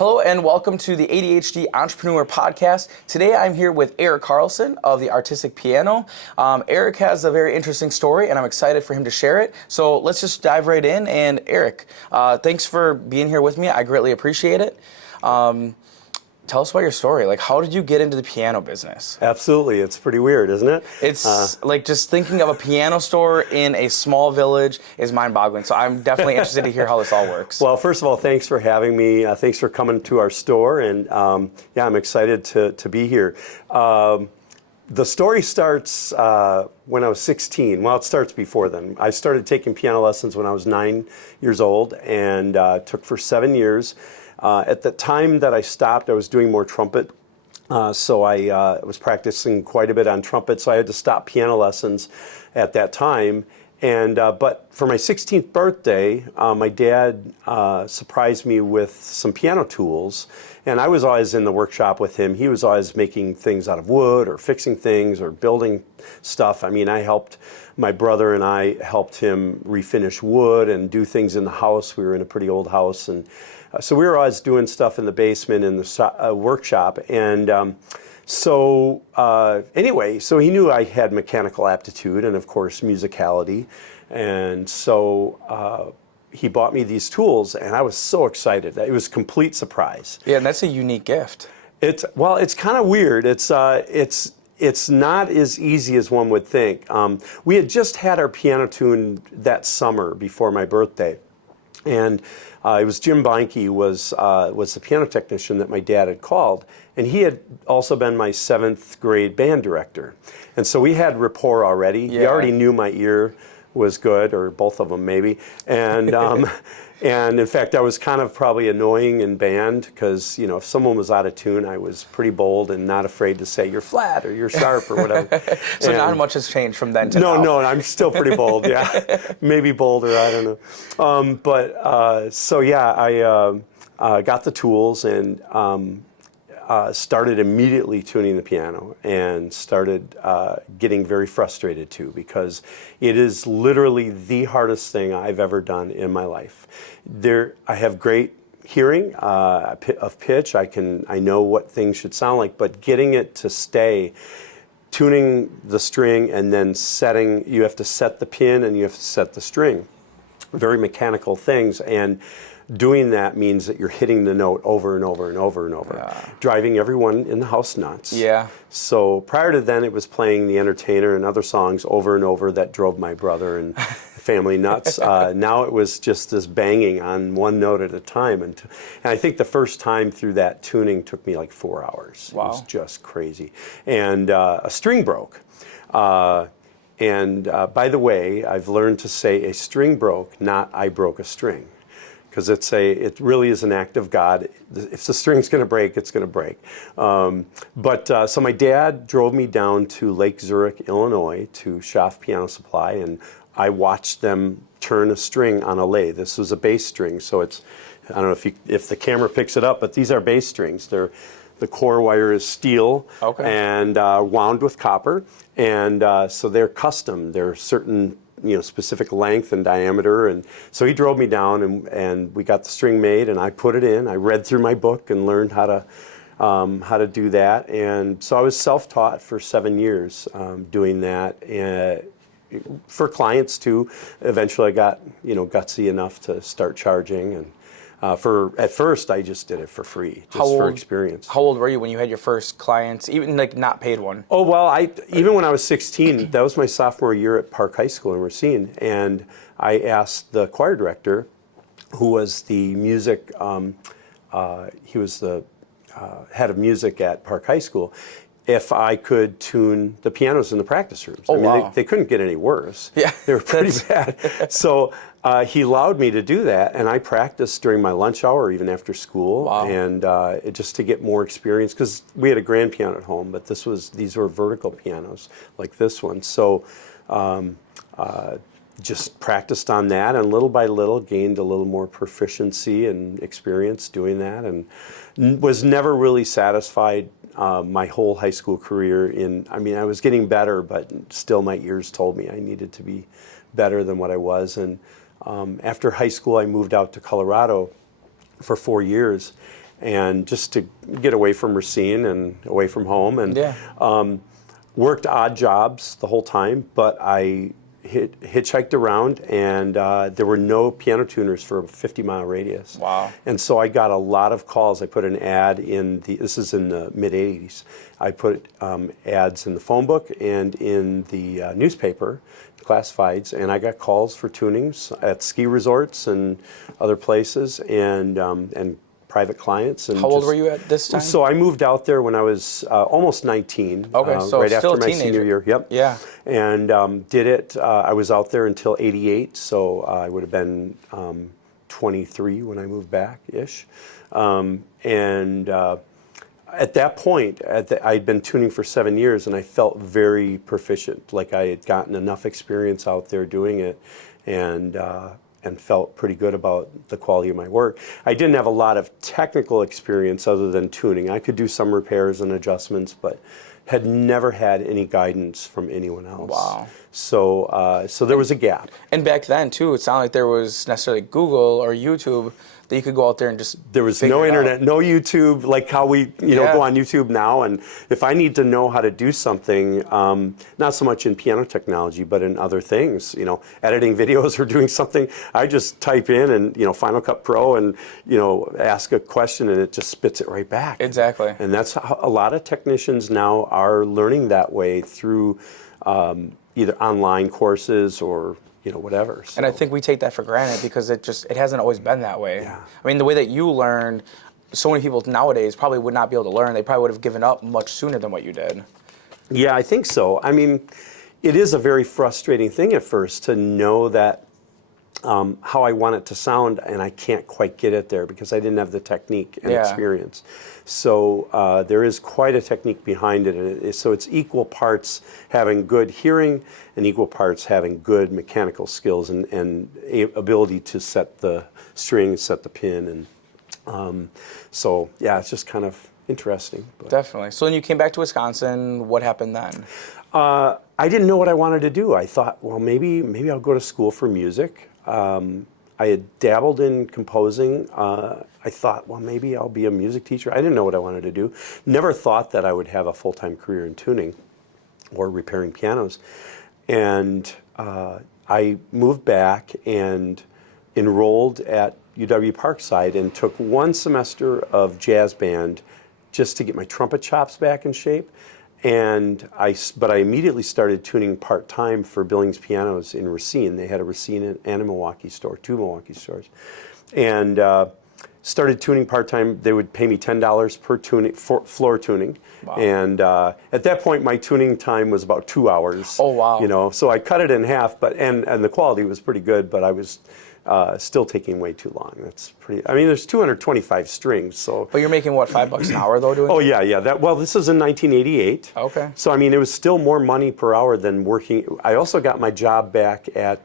Hello and welcome to the ADHD Entrepreneur Podcast. Today I'm here with Eric Carlson of the Artistic Piano. Eric has a very interesting story and I'm excited for him to share it. So let's just dive right in. And Eric, thanks for being here with me. I greatly appreciate it. Tell us about your story. Like, how did you get into the piano business? Absolutely. It's pretty weird, isn't it? It's like just thinking of a piano store in a small village is mind-boggling. So I'm definitely interested to hear how this all works. Well, first of all, thanks for having me. Thanks for coming to our store. And yeah, I'm excited to be here. The story starts when I was 16. Well, it starts before then. I started taking piano lessons when I was 9 years old and took for 7 years. At the time that I stopped, I was doing more trumpet. So I was practicing quite a bit on trumpet, so I had to stop piano lessons at that time. And but for my 16th birthday, my dad surprised me with some piano tools. And I was always in the workshop with him. He was always making things out of wood or fixing things or building stuff. I mean, my brother and I helped him refinish wood and do things in the house. We were in a pretty old house. And so we were always doing stuff in the basement in the workshop. And anyway, so he knew I had mechanical aptitude and, of course, musicality. And so he bought me these tools, and I was so excited. It was a complete surprise. Yeah, and that's a unique gift. It's kind of weird. It's not as easy as one would think. We had just had our piano tuned that summer before my birthday. And it was Jim Beinke was the piano technician that my dad had called, and he had also been my 7th grade band director. And so we had rapport already. Yeah. He already knew my ear was good, or both of them maybe. And and in fact, I was kind of probably annoying in band because, you know, if someone was out of tune, I was pretty bold and not afraid to say you're flat or you're sharp or whatever. So not much has changed from then to now. No, I'm still pretty bold. Yeah, maybe bolder. I don't know. So yeah, I got the tools and started immediately tuning the piano and started getting very frustrated too, because it is literally the hardest thing I've ever done in my life. I have great hearing of pitch. I know what things should sound like, but getting it to stay, tuning the string and then you have to set the pin and you have to set the string. Very mechanical things, and doing that means that you're hitting the note over and over and over and over, driving everyone in the house nuts. Yeah. So prior to then, it was playing The Entertainer and other songs over and over that drove my brother and family nuts. Now it was just this banging on one note at a time. And I think the first time through that tuning took me like 4 hours. Wow. It was just crazy. And a string broke. And by the way, I've learned to say a string broke, not I broke a string. Because it really is an act of God. If the string's going to break, it's going to break. So my dad drove me down to Lake Zurich, Illinois, to Schaff Piano Supply, and I watched them turn a string on a lathe. This was a bass string, so I don't know if the camera picks it up, but these are bass strings. The core wire is steel and wound with copper, and so they're custom. They're certain, specific length and diameter. And so he drove me down and we got the string made and I put it in. I read through my book and learned how to do that. And so I was self-taught for 7 years doing that. For clients too. Eventually I got, gutsy enough to start charging. And at first I just did it for free, for experience. How old were you when you had your first clients, even like not paid one? Oh, well, even when I was 16, that was my sophomore year at Park High School in Racine, and I asked the choir director, who was the music, he was the head of music at Park High School, if I could tune the pianos in the practice rooms. Oh, I mean, wow. They couldn't get any worse. Yeah, they were pretty bad. So he allowed me to do that, and I practiced during my lunch hour, even after school, wow. And just to get more experience, because we had a grand piano at home, but these were vertical pianos like this one. So just practiced on that, and little by little gained a little more proficiency and experience doing that, and was never really satisfied my whole high school career. I was getting better, but still my ears told me I needed to be better than what I was. And after high school, I moved out to Colorado for 4 years, and just to get away from Racine and away from home. And worked odd jobs the whole time, but I hitchhiked around, and there were no piano tuners for a 50-mile radius. Wow. And so I got a lot of calls. I put an ad in this is in the mid-'80s. I put ads in the phone book and in the newspaper, classifieds, and I got calls for tunings at ski resorts and other places, and private clients. And how old were you at this time? So I moved out there when I was almost 19. Okay, so right still after a my teenager. senior year. Yep. Yeah. And did it. I was out there until '88, so I would have been 23 when I moved back ish. At that point, I'd been tuning for 7 years, and I felt very proficient. Like I had gotten enough experience out there doing it, and felt pretty good about the quality of my work. I didn't have a lot of technical experience other than tuning. I could do some repairs and adjustments, but had never had any guidance from anyone else. Wow. So there was a gap. And back then, too, it sounded like there was necessarily Google or YouTube that you could go out there and just There was no internet, no YouTube, like how we go on YouTube now. And if I need to know how to do something, not so much in piano technology, but in other things, editing videos or doing something, I just type in and, Final Cut Pro and, ask a question and it just spits it right back. Exactly. And that's how a lot of technicians now are learning that way through either online courses or whatever. So. And I think we take that for granted because it hasn't always been that way. Yeah. I mean, the way that you learned, so many people nowadays probably would not be able to learn. They probably would have given up much sooner than what you did. Yeah, I think so. I mean, it is a very frustrating thing at first to know that how I want it to sound, and I can't quite get it there because I didn't have the technique and experience. So there is quite a technique behind it, and so it's equal parts having good hearing and equal parts having good mechanical skills and ability to set the string, set the pin, and so yeah, it's just kind of interesting. But. Definitely. So then you came back to Wisconsin. What happened then? I didn't know what I wanted to do. I thought, well, maybe I'll go to school for music. I had dabbled in composing. I thought, well, maybe I'll be a music teacher. I didn't know what I wanted to do. Never thought that I would have a full-time career in tuning or repairing pianos. And I moved back and enrolled at UW Parkside and took one semester of jazz band just to get my trumpet chops back in shape. But I immediately started tuning part-time for Billings Pianos in Racine. They had a Racine and a Milwaukee store, 2 Milwaukee stores. And started tuning part-time. They would pay me $10 per tuning, for floor tuning. Wow. And at that point, my tuning time was about 2 hours. Oh, wow. So I cut it in half, and the quality was pretty good, but I was still taking way too long. That's pretty. I mean, there's 225 strings, so. But you're making what, $5 an hour though doing? Oh yeah. This is in 1988. Okay. So I mean, it was still more money per hour than working. I also got my job back at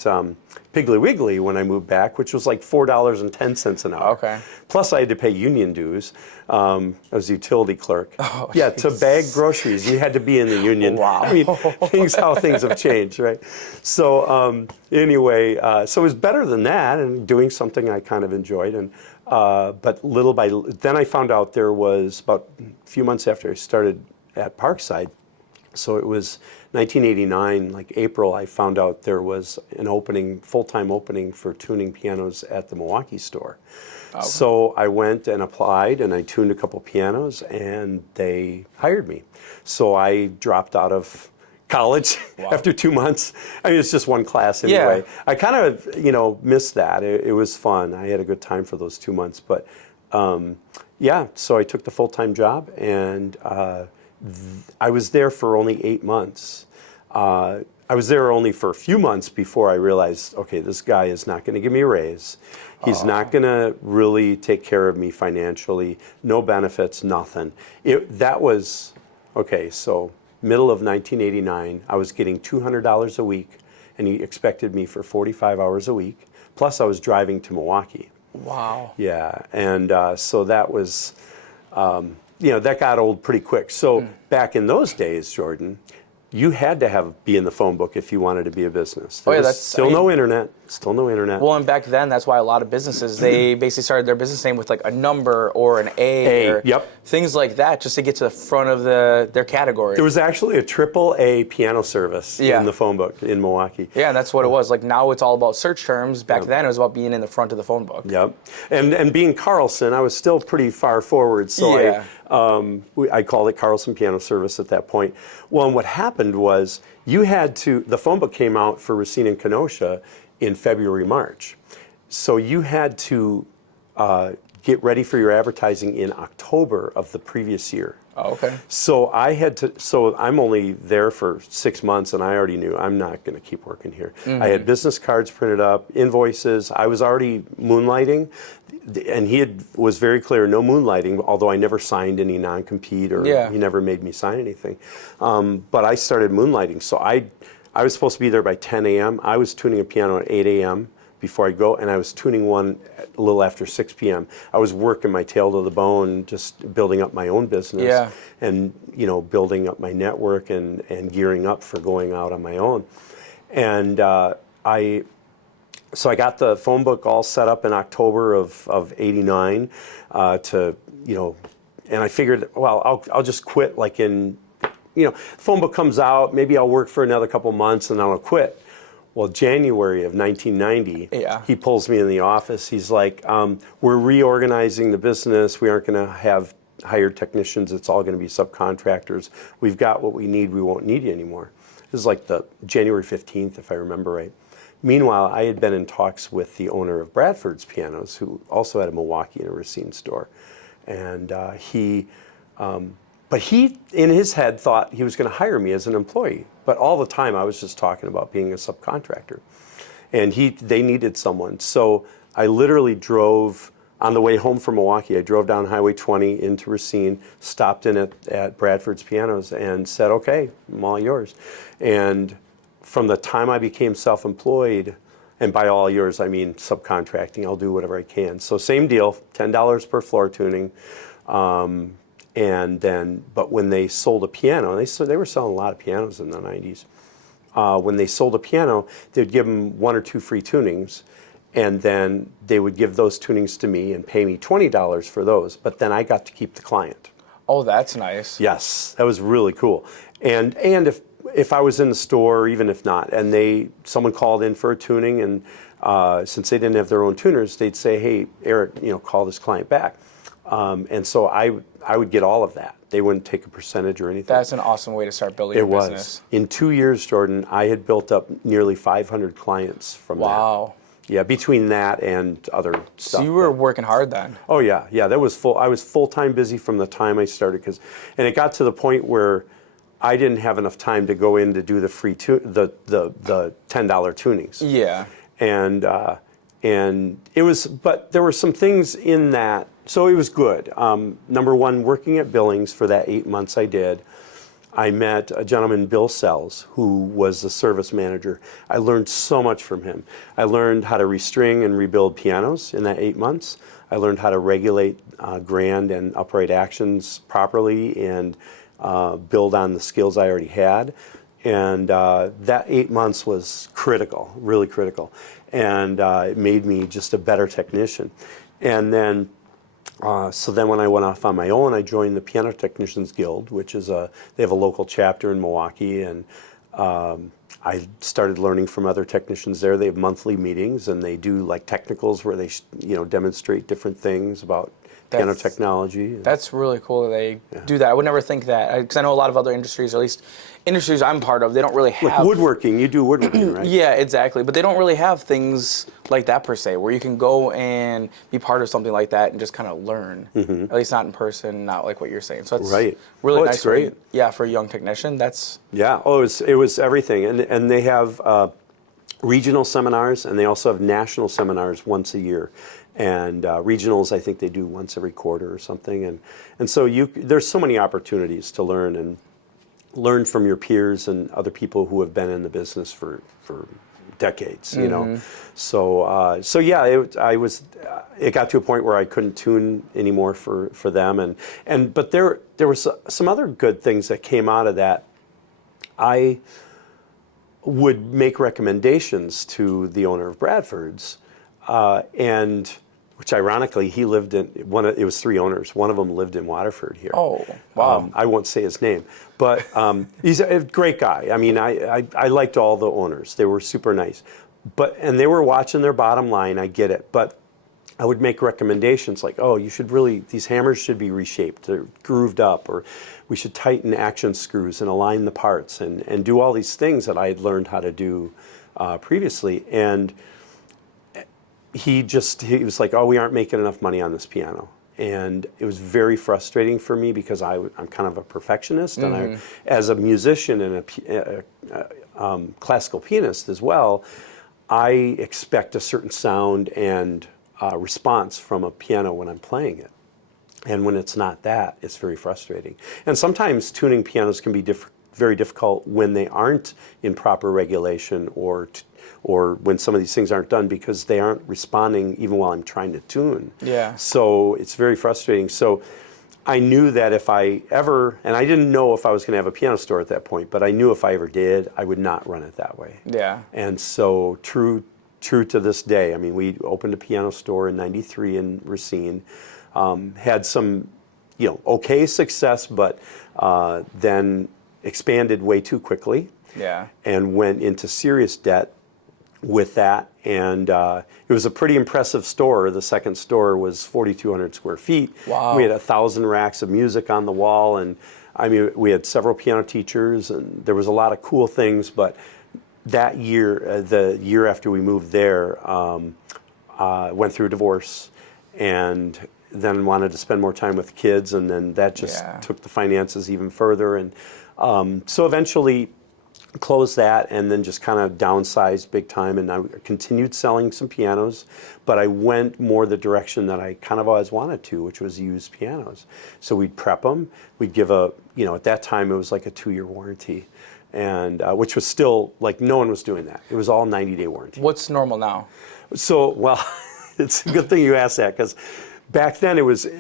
Piggly Wiggly when I moved back, which was like $4.10 an hour. Okay. Plus, I had to pay union dues. I was a utility clerk. Oh, yeah, geez. to bag groceries, you had to be in the union. Wow. I mean, how things have changed, right? So anyway, so it was better than that, and doing something I kind of enjoyed. And but little by then, I found out there was about a few months after I started at Parkside. So it was 1989, like April, I found out there was an opening, full-time opening for tuning pianos at the Milwaukee store. Okay. So I went and applied, and I tuned a couple pianos, and they hired me. So I dropped out of college after 2 months. I mean, it's just one class anyway. Yeah. I kind of, missed that. It was fun. I had a good time for those 2 months. But so I took the full-time job, and I was there for only 8 months. I was there only for a few months before I realized, okay, this guy is not going to give me a raise. He's not going to really take care of me financially. No benefits, nothing. That was, okay, so middle of 1989, I was getting $200 a week, and he expected me for 45 hours a week. Plus, I was driving to Milwaukee. Wow. Yeah, and so that was, that got old pretty quick. So back in those days, Jordan, you had to be in the phone book if you wanted to be a business. There was still no internet. Still no internet. Well, and back then, that's why a lot of businesses, they basically started their business name with like a number or an A. Or yep. things like that, just to get to the front of their category. There was actually a AAA piano service in the phone book in Milwaukee. Yeah, that's what it was. Like now it's all about search terms. Back then it was about being in the front of the phone book. Yep. And being Carlson, I was still pretty far forward. So I called it Carlson Piano Service at that point. Well, and what happened was the phone book came out for Racine and Kenosha in February, March. So you had to get ready for your advertising in October of the previous year. Oh, okay. So I'm only there for 6 months, and I already knew I'm not going to keep working here. I had business cards printed up, invoices. I was already moonlighting, and he was very clear, no moonlighting, although I never signed any non-compete, or he never made me sign anything. But I started moonlighting. So I was supposed to be there by 10 a.m. I was tuning a piano at 8 a.m. before I go, and I was tuning one a little after 6 p.m. I was working my tail to the bone, just building up my own business and building up my network and gearing up for going out on my own. And so I got the phone book all set up in October of '89 and I figured, well, I'll just quit like in, phone book comes out, maybe I'll work for another couple months and then I'll quit. Well, January of 1990, he pulls me in the office. He's like, we're reorganizing the business. We aren't going to have hired technicians. It's all going to be subcontractors. We've got what we need. We won't need you anymore. This is like the January 15th, if I remember right. Meanwhile, I had been in talks with the owner of Bradford's Pianos, who also had a Milwaukee and a Racine store. And but he, in his head, thought he was going to hire me as an employee. But all the time, I was just talking about being a subcontractor. And they needed someone. So I literally drove, on the way home from Milwaukee, I drove down Highway 20 into Racine, stopped in at Bradford's Pianos, and said, okay, I'm all yours. And from the time I became self-employed, and by all yours, I mean subcontracting, I'll do whatever I can. So same deal, $10 per floor tuning. And then, but when they sold a piano, they were selling a lot of pianos in the 90s. When they sold a piano, they'd give them 1 or 2 free tunings, and then they would give those tunings to me and pay me $20 for those, but then I got to keep the client. Oh, that's nice. Yes, that was really cool. And if I was in the store, even if not, and someone called in for a tuning, and since they didn't have their own tuners, they'd say, hey, Eric, call this client back. And so I would get all of that. They wouldn't take a percentage or anything. That's an awesome way to start building your business. In 2 years, Jordan, I had built up nearly 500 clients from that. Wow. Yeah, between that and other stuff. So you were working hard then. Oh yeah, that was full. I was full-time busy from the time I started, and it got to the point where I didn't have enough time to go in to do the free the $10 tunings. Yeah. And it was, but there were some things in that. So it was good. Number one, working at Billings for that 8 months I did, I met a gentleman, Bill Sells, who was the service manager. I learned so much from him. I learned how to restring and rebuild pianos in that 8 months. I learned how to regulate grand and upright actions properly and build on the skills I already had. And that 8 months was critical, really critical. And it made me just a better technician. And then, so then when I went off on my own, I joined the Piano Technicians Guild, which is they have a local chapter in Milwaukee. And I started learning from other technicians there. They have monthly meetings, and they do like technicals where they demonstrate different things about piano technology. That's really cool that they do that. I would never think that, because I know a lot of other industries, or at least industries I'm part of, they don't really have... Like woodworking, you do woodworking, right? Yeah, exactly. But they don't really have things like that per se, where you can go and be part of something like that and just kind of learn. At least not in person, not like what you're saying. So it's really nice. It's great. For a young technician, that's... Yeah, it was everything. And they have regional seminars, and they also have national seminars once a year. And regionals, I think they do once every quarter or something. And so there's so many opportunities to learn, and learn from your peers and other people who have been in the business for decades, So yeah, it got to a point where I couldn't tune anymore for them. But there was some other good things that came out of that. would make recommendations to the owner of Bradford's, and which ironically he lived in it was three owners. One of them lived in Waterford here. Oh, wow. I won't say his name, but he's a great guy. I mean, I liked all the owners. They were super nice, and they were watching their bottom line. I get it, but I would make recommendations like, oh, these hammers should be reshaped, they're grooved up, or we should tighten action screws and align the parts and do all these things that I had learned how to do previously. And he was like, oh, we aren't making enough money on this piano. And it was very frustrating for me because I'm kind of a perfectionist, and as a musician and a classical pianist as well, I expect a certain sound and response from a piano when I'm playing it. And when it's not that, it's very frustrating. And sometimes tuning pianos can be very difficult when they aren't in proper regulation, or when some of these things aren't done because they aren't responding even while I'm trying to tune. Yeah. So it's very frustrating. So I knew that if I ever, and I didn't know if I was going to have a piano store at that point, but I knew if I ever did, I would not run it that way. Yeah. And so true to this day, I mean, we opened a piano store in '93 in Racine, had some, okay success, but then expanded way too quickly. Yeah. And went into serious debt with that. And it was a pretty impressive store. The second store was 4,200 square feet. Wow. We had 1,000 racks of music on the wall. And I mean, we had several piano teachers, and there was a lot of cool things. But that year, the year after we moved there, went through a divorce and then wanted to spend more time with the kids. And then that just took the finances even further. And so eventually closed that, and then just kind of downsized big time, and I continued selling some pianos, but I went more the direction that I kind of always wanted to, which was used pianos. So we'd prep them, we'd give at that time it was like a 2-year warranty, and which was still, like, no one was doing that. It was all 90-day warranty. What's normal now? So, well, it's a good thing you asked that, because back then,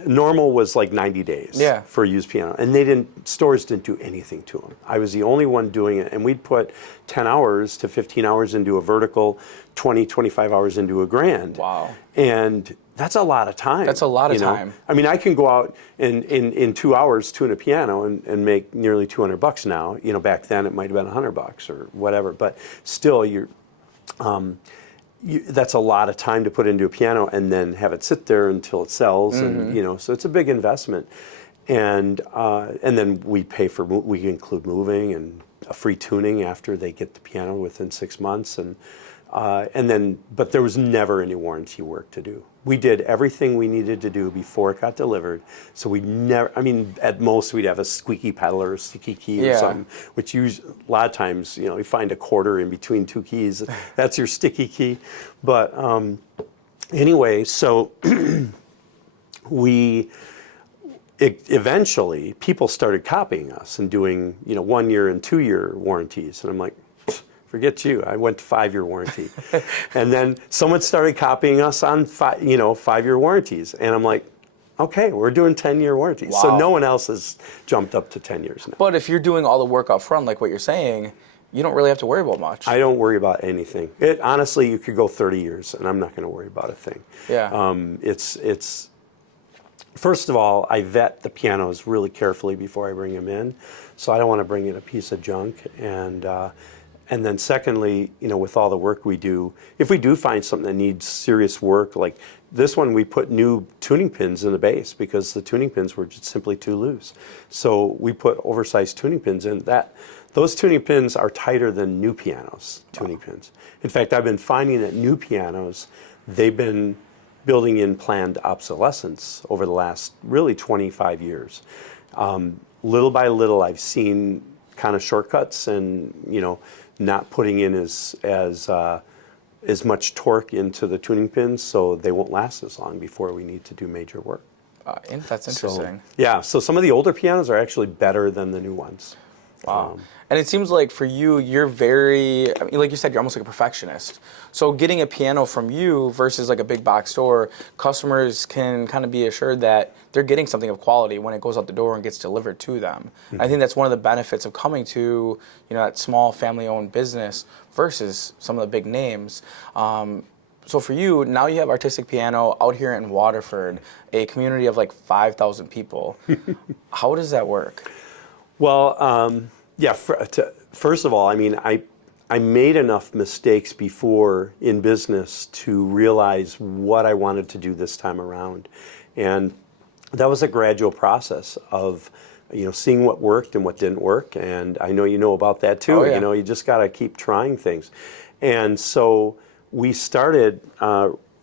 normal was like 90 days for a used piano, and stores didn't do anything to them. I was the only one doing it, and we'd put 10 hours to 15 hours into a vertical, 20, 25 hours into a grand. Wow. And that's a lot of time. That's a lot of time. I mean, I can go out in 2 hours tune a piano and make nearly $200 now. Back then it might have been $100 or whatever, but still that's a lot of time to put into a piano and then have it sit there until it sells, and so it's a big investment. And then we include moving and a free tuning after they get the piano within 6 months, but there was never any warranty work to do. We did everything we needed to do before it got delivered. So at most we'd have a squeaky pedal or a sticky key or something, which a lot of times, you find a quarter in between two keys. That's your sticky key. But anyway, so eventually people started copying us and doing, 1 year and 2 year warranties. And I'm like, forget you. I went to 5-year warranty. And then someone started copying us on 5-year warranties. And I'm like, okay, we're doing 10-year warranties. Wow. So no one else has jumped up to 10 years now. But if you're doing all the work up front, like what you're saying, you don't really have to worry about much. I don't worry about anything. Honestly, you could go 30 years and I'm not going to worry about a thing. Yeah. It's first of all, I vet the pianos really carefully before I bring them in. So I don't want to bring in a piece of junk. And then secondly, with all the work we do, if we do find something that needs serious work, like this one, we put new tuning pins in the bass because the tuning pins were just simply too loose. So we put oversized tuning pins in. Those tuning pins are tighter than new pianos, tuning pins. In fact, I've been finding that new pianos, they've been building in planned obsolescence over the last really 25 years. Little by little, I've seen kind of shortcuts and, not putting in as much torque into the tuning pins, so they won't last as long before we need to do major work. That's interesting. So some of the older pianos are actually better than the new ones. Wow. And it seems like for you, you're very, I mean, like you said, you're almost like a perfectionist. So getting a piano from you versus like a big box store, customers can kind of be assured that they're getting something of quality when it goes out the door and gets delivered to them. Mm-hmm. I think that's one of the benefits of coming to, that small family-owned business versus some of the big names. So for you, now you have Artistic Piano out here in Waterford, a community of like 5,000 people. How does that work? Well, yeah, first of all, I mean, I made enough mistakes before in business to realize what I wanted to do this time around. And that was a gradual process of, seeing what worked and what didn't work. And I know you know about that too. Oh, yeah. You just got to keep trying things. And so we started,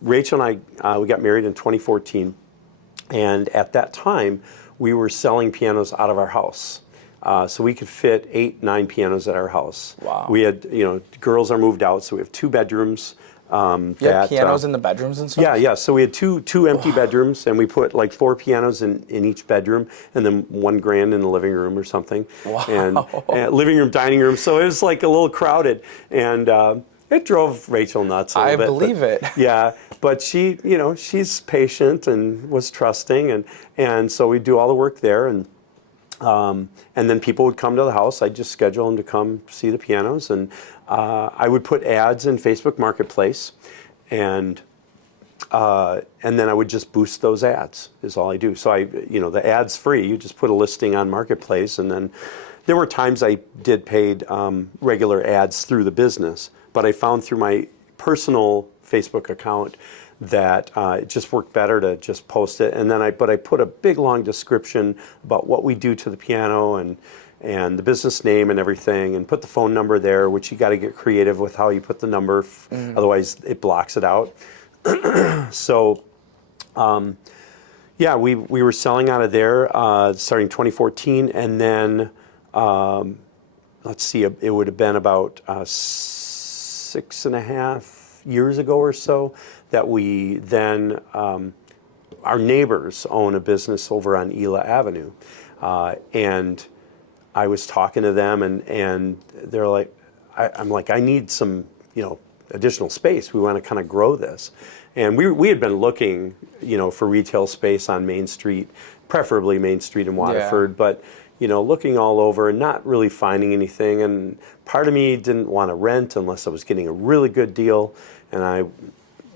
Rachel and I, we got married in 2014. And at that time, we were selling pianos out of our house. So we could fit 8, 9 pianos at our house. Wow. We had, girls are moved out, so we have 2 bedrooms. You have pianos in the bedrooms and stuff? Yeah. So we had two empty bedrooms, and we put like 4 pianos in each bedroom, and then $1,000 in the living room or something. Wow. And living room, dining room. So it was like a little crowded, and it drove Rachel nuts a little bit. I believe it. Yeah, but she, she's patient and was trusting, and so we do all the work there, and then people would come to the house. I'd just schedule them to come see the pianos, and I would put ads in Facebook Marketplace, and then I would just boost those ads. Is all I do. So the ad's free. You just put a listing on Marketplace, and then there were times I did paid regular ads through the business, but I found through my personal Facebook account that it just worked better to just post it. And then I put a big long description about what we do to the piano and the business name and everything, and put the phone number there, which you got to get creative with how you put the number, otherwise it blocks it out. So, yeah, we were selling out of there starting 2014, and then let's see, it would have been about 6.5 years ago or so that we then, our neighbors own a business over on Ela Avenue. And I was talking to them, and they're like, I'm like, I need some, additional space. We want to kind of grow this. And we had been looking, for retail space on Main Street, preferably Main Street in Waterford, Yeah. but looking all over and not really finding anything. And part of me didn't want to rent unless I was getting a really good deal. And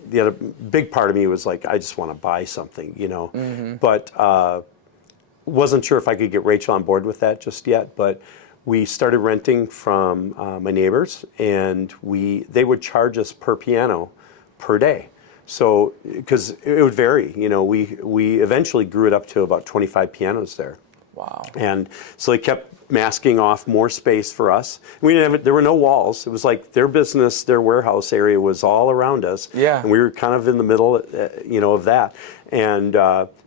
the other big part of me was like, I just want to buy something, But wasn't sure if I could get Rachel on board with that just yet. But we started renting from my neighbors, and they would charge us per piano per day. So, because it would vary, we eventually grew it up to about 25 pianos there. Wow. And so they kept masking off more space for us. There were no walls. It was like their business, their warehouse area was all around us. Yeah. And we were kind of in the middle, of that. And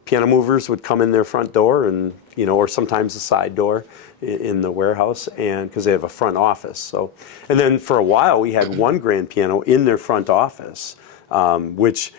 piano movers would come in their front door, and or sometimes the side door in the warehouse, and because they have a front office. So, and then for a while we had one grand piano in their front office, it's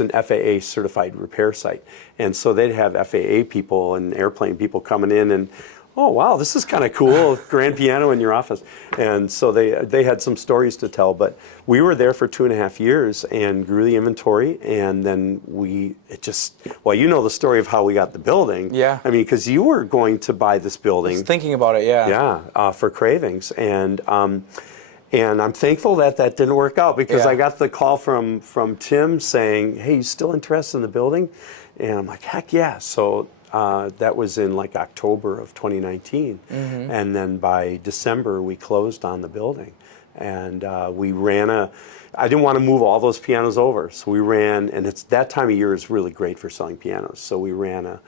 an FAA certified repair site. And so they'd have FAA people and airplane people coming in, and, oh, wow, this is kind of cool, grand piano in your office. And so they had some stories to tell, but we were there for 2.5 years and grew the inventory. And then you know the story of how we got the building. Yeah. I mean, because you were going to buy this building. I was thinking about it, yeah. Yeah, for Kravings. And I'm thankful that didn't work out, because Yeah. I got the call from Tim saying, hey, you still interested in the building? And I'm like, heck yeah. So that was in like October of 2019. Mm-hmm. And then by December, we closed on the building. And we ran I didn't want to move all those pianos over. So we ran, and it's that time of year is really great for selling pianos. So we ran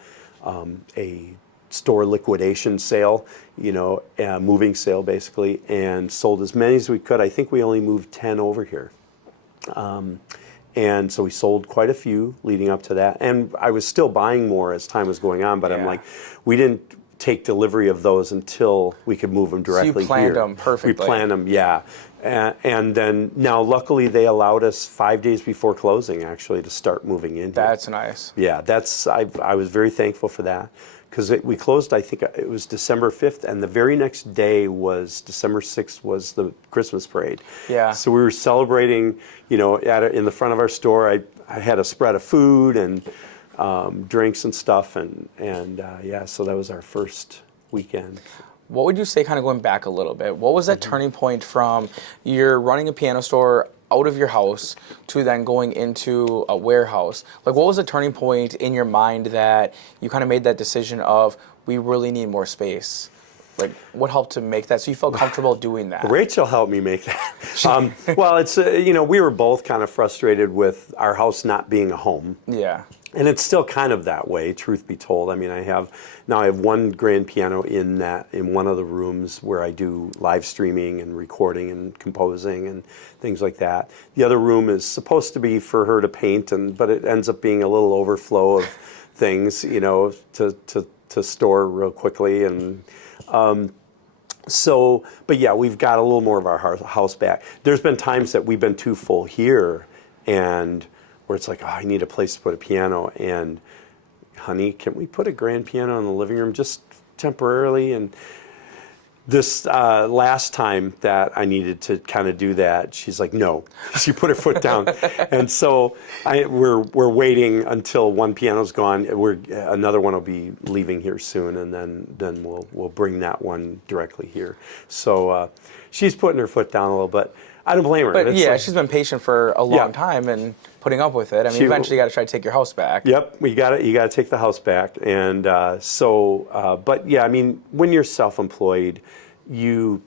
a store liquidation sale, moving sale basically, and sold as many as we could. I think we only moved 10 over here. And so we sold quite a few leading up to that. And I was still buying more as time was going on, but I'm like, we didn't take delivery of those until we could move them directly here. So you planned them perfectly. We planned them, yeah. And then now, luckily, they allowed us 5 days before closing, actually, to start moving in here. That's nice. Yeah, I was very thankful for that, because we closed, I think it was December 5th, and the very next day was December 6th was the Christmas parade. Yeah. So we were celebrating, in the front of our store. I had a spread of food and drinks and stuff, and yeah, so that was our first weekend. What would you say, kind of going back a little bit, what was that turning point from you're running a piano store out of your house to then going into a warehouse? Like, what was the turning point in your mind that you kind of made that decision of, we really need more space? Like, what helped to make that so you felt comfortable doing that? Rachel helped me make that. Well, it's, we were both kind of frustrated with our house not being a home. Yeah. And it's still kind of that way, truth be told. I mean, I have one grand piano in one of the rooms where I do live streaming and recording and composing and things like that. The other room is supposed to be for her to paint, but it ends up being a little overflow of things, to store real quickly. And but yeah, we've got a little more of our house back. There's been times that we've been too full here, and where it's like, oh, I need a place to put a piano, and honey, can we put a grand piano in the living room just temporarily? And this last time that I needed to kind of do that, she's like, no. She put her foot down. And so we're waiting until one piano's gone. Another one will be leaving here soon, and then we'll bring that one directly here. So she's putting her foot down a little bit. I don't blame her. But yeah, she's been patient for a long time and putting up with it. I mean, eventually you got to try to take your house back. Yep, you got to take the house back. And but yeah, I mean, when you're self-employed, your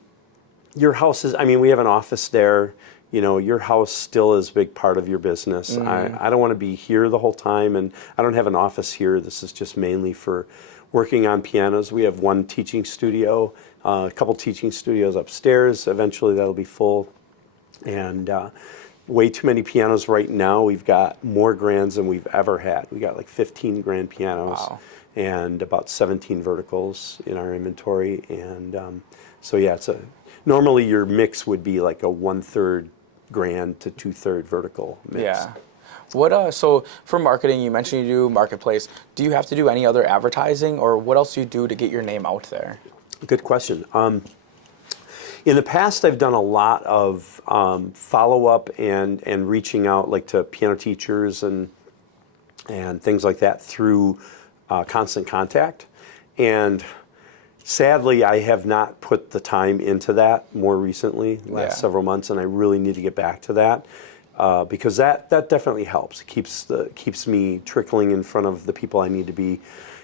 house is, I mean, we have an office there. Your house still is a big part of your business. I don't want to be here the whole time, and I don't have an office here. This is just mainly for working on pianos. We have one teaching studio, a couple teaching studios upstairs. Eventually that'll be full. And way too many pianos right now. We've got more grands than we've ever had. We got like 15 grand pianos. Wow. And about 17 verticals in our inventory. And so yeah, normally your mix would be like a 1/3 grand to 2/3 vertical mix. Yeah. So for marketing, you mentioned you do marketplace. Do you have to do any other advertising, or what else do you do to get your name out there? Good question. In the past, I've done a lot of follow-up and reaching out, like, to piano teachers and things like that through Constant Contact. And sadly, I have not put the time into that more recently, last several months, and I really need to get back to that, because that definitely helps. It keeps me trickling in front of the people I need to be,